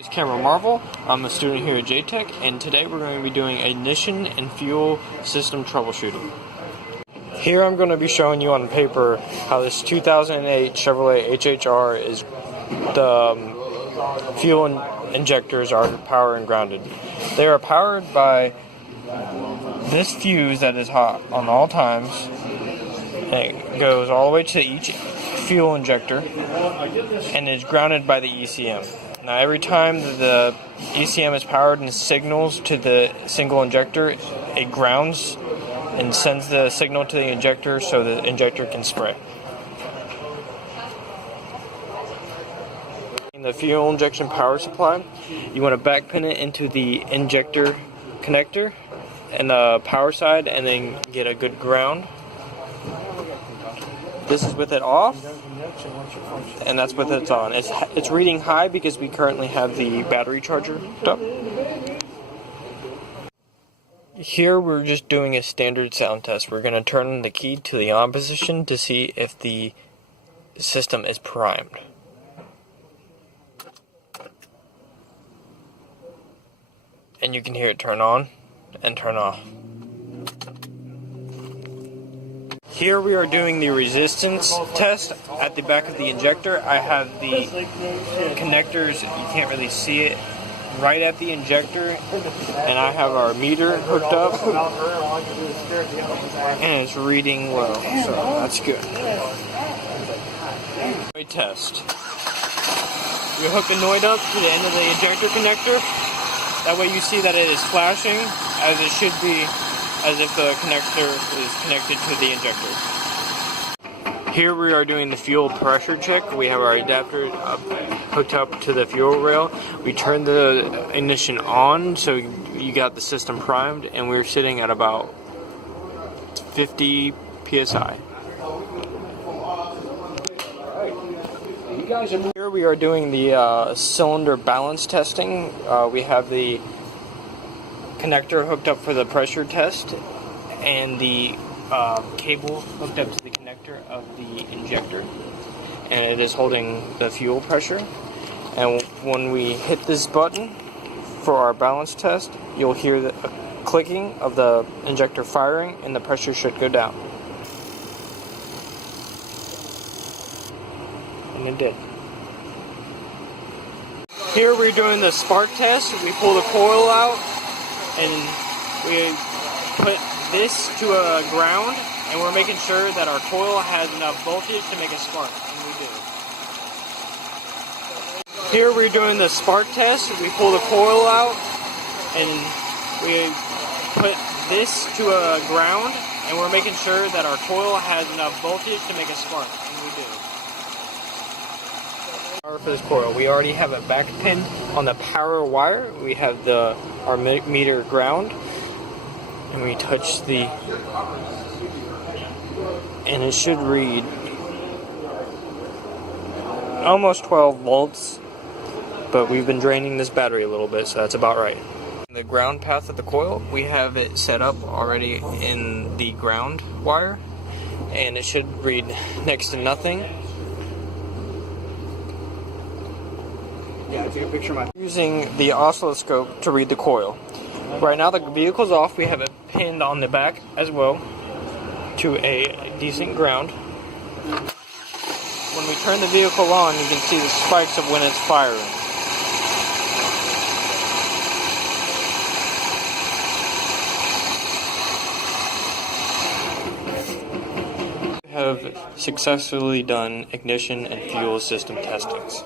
It's Cameron Marvel. I'm a student here at Jtech, and today we're going to be doing ignition and fuel system troubleshooting. Here I'm going to be showing you on paper how this 2008 Chevrolet HHR is the fuel injectors are power and grounded. They are powered by this fuse that is hot on all times, and it goes all the way to each fuel injector and is grounded by the ECM. Now every time the ECM is powered and signals to the single injector, it grounds and sends the signal to the injector so the injector can spray. In the fuel injection power supply, you want to back pin it into the injector connector and the power side and then get a good ground. This is with it off, and that's with it on. It's reading high because we currently have the battery charger hooked up. Here we're just doing a standard sound test. We're going to turn the key to the on position to see if the system is primed. And you can hear it turn on and turn off. Here we are doing the resistance test at the back of the injector. I have the connectors, you can't really see it, right at the injector, and I have our meter hooked up, and it's reading low, so that's good. Noid test. We hook the Noid up to the end of the injector connector. That way you see that it is flashing as it should be, as if the connector is connected to the injector. Here we are doing the fuel pressure check. We have our adapter hooked up to the fuel rail. We turn the ignition on, so you got the system primed, and we're sitting at about 50 psi. Here we are doing the cylinder balance testing. We have the connector hooked up for the pressure test and the cable hooked up to the connector of the injector, and it is holding the fuel pressure. And when we hit this button for our balance test, you'll hear the clicking of the injector firing, and the pressure should go down. And it did. Here we're doing the spark test. We pull the coil out and we put this to a ground, and we're making sure that our coil has enough voltage to make a spark, and we do. Here we're doing the spark test. We pull the coil out and we put this to a ground, and we're making sure that our coil has enough voltage to make a spark, and we do. For this coil, we already have it back pinned on the power wire. We have our meter ground, and we touch and it should read almost 12 volts, but we've been draining this battery a little bit, so that's about right. The ground path of the coil, we have it set up already in the ground wire, and it should read next to nothing. Yeah, take a picture of my... Using the oscilloscope to read the coil. Right now the vehicle's off. We have it pinned on the back as well to a decent ground. When we turn the vehicle on, you can see the spikes of when it's firing. We have successfully done ignition and fuel system testings.